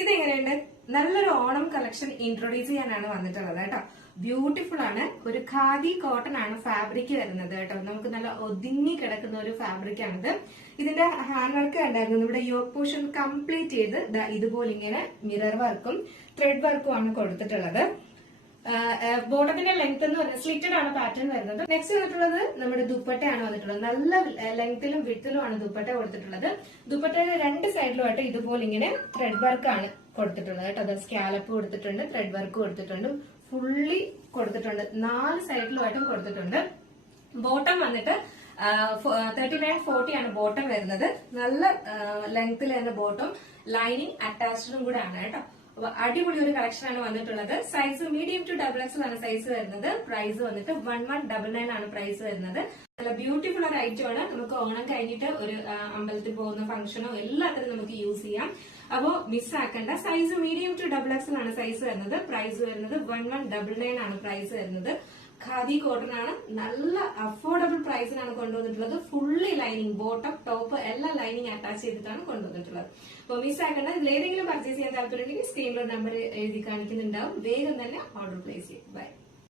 ഇതെങ്ങനെയുണ്ട്? നല്ലൊരു Onam collection introduce ചെയ്യാനാണ് വന്നിട്ടുള്ളത് കേട്ടോ. ബ്യൂട്ടിഫുൾ ആണ്. ഒരു ഖാദി കോട്ടൺ ആണ് ഫാബ്രിക് വരുന്നത് കേട്ടോ. നമുക്ക് നല്ല ഒതുങ്ങി കിടക്കുന്ന ഒരു ഫാബ്രിക് ആണിത്. ഇതിന്റെ ഹാൻഡ് വർക്ക് കണ്ടായിരുന്നു. നമ്മുടെ യോക്ക് പോർഷൻ കംപ്ലീറ്റ് ചെയ്ത് ഇതുപോലെ ഇങ്ങനെ മിറർ വർക്കും ത്രെഡ് വർക്കും ആണ് കൊടുത്തിട്ടുള്ളത്. ബോട്ടത്തിന്റെ ലെങ്ത് എന്ന് പറയുന്നത് സ്ലിറ്റഡ് ആണ് പാറ്റേൺ വരുന്നത്. നെക്സ്റ്റ് വന്നിട്ടുള്ളത് നമ്മുടെ ദുപ്പട്ടയാണ് വന്നിട്ടുള്ളത്. നല്ല ലെങ്ത്തിലും വിഡ്ത്തിലും ആണ് ദുപ്പട്ട കൊടുത്തിട്ടുള്ളത്. ദുപ്പട്ടയുടെ രണ്ട് സൈഡിലുമായിട്ട് ഇതുപോലെ ഇങ്ങനെ ത്രെഡ് വർക്ക് ആണ് കൊടുത്തിട്ടുള്ളത് കേട്ടോ. അത് സ്കാലപ്പ് കൊടുത്തിട്ടുണ്ട്, ത്രെഡ് വർക്ക് കൊടുത്തിട്ടുണ്ട്, ഫുള്ളി കൊടുത്തിട്ടുണ്ട്. 4 സൈഡിലുമായിട്ടും കൊടുത്തിട്ടുണ്ട്. ബോട്ടം വന്നിട്ട് 3940 ആണ് ബോട്ടം വരുന്നത്. നല്ല ലെങ്ത്തിൽ തന്നെ ബോട്ടം ലൈനിങ് അറ്റാച്ച്ഡും കൂടെ ആണ് കേട്ടോ. അടിപൊളി ഒരു കളക്ഷൻ ആണ് വന്നിട്ടുള്ളത്. സൈസ് മീഡിയം ടു XXL ആണ് സൈസ് വരുന്നത്. പ്രൈസ് വന്നിട്ട് 1199 ആണ് പ്രൈസ് വരുന്നത്. നല്ല ബ്യൂട്ടിഫുൾ ഒരു ഐറ്റം ആണ്. നമുക്ക് ഓണം കഴിഞ്ഞിട്ട് ഒരു അമ്പലത്തിൽ പോകുന്ന ഫംഗ്ഷനോ എല്ലാത്തിനും നമുക്ക് യൂസ് ചെയ്യാം. അപ്പോ മിസ്സാക്കണ്ട. സൈസ് മീഡിയം ടു XXL ആണ് സൈസ് വരുന്നത്. പ്രൈസ് വരുന്നത് 1199 ആണ് പ്രൈസ് വരുന്നത്. ഖാദി കോട്ടൺ ആണ്. നല്ല അഫോർഡബിൾ പ്രൈസിനാണ് കൊണ്ടുവന്നിട്ടുള്ളത്. ഫുള്ളി ലൈനിങ്, ബോട്ടം ടോപ്പ് എല്ലാം ലൈനിങ് അറ്റാച്ച് ചെയ്തിട്ടാണ് കൊണ്ടുവന്നിട്ടുള്ളത്. അപ്പൊ മിസ്സാക്കണ്ട. ഇതിൽ ഏതെങ്കിലും പർച്ചേസ് ചെയ്യാൻ താല്പര്യമുണ്ടെങ്കിൽ സ്ക്രീനിലൊരു നമ്പർ എഴുതി കാണിക്കുന്നുണ്ടാവും. വേഗം തന്നെ ഓർഡർ പ്ലേസ് ചെയ്യും. ബൈ.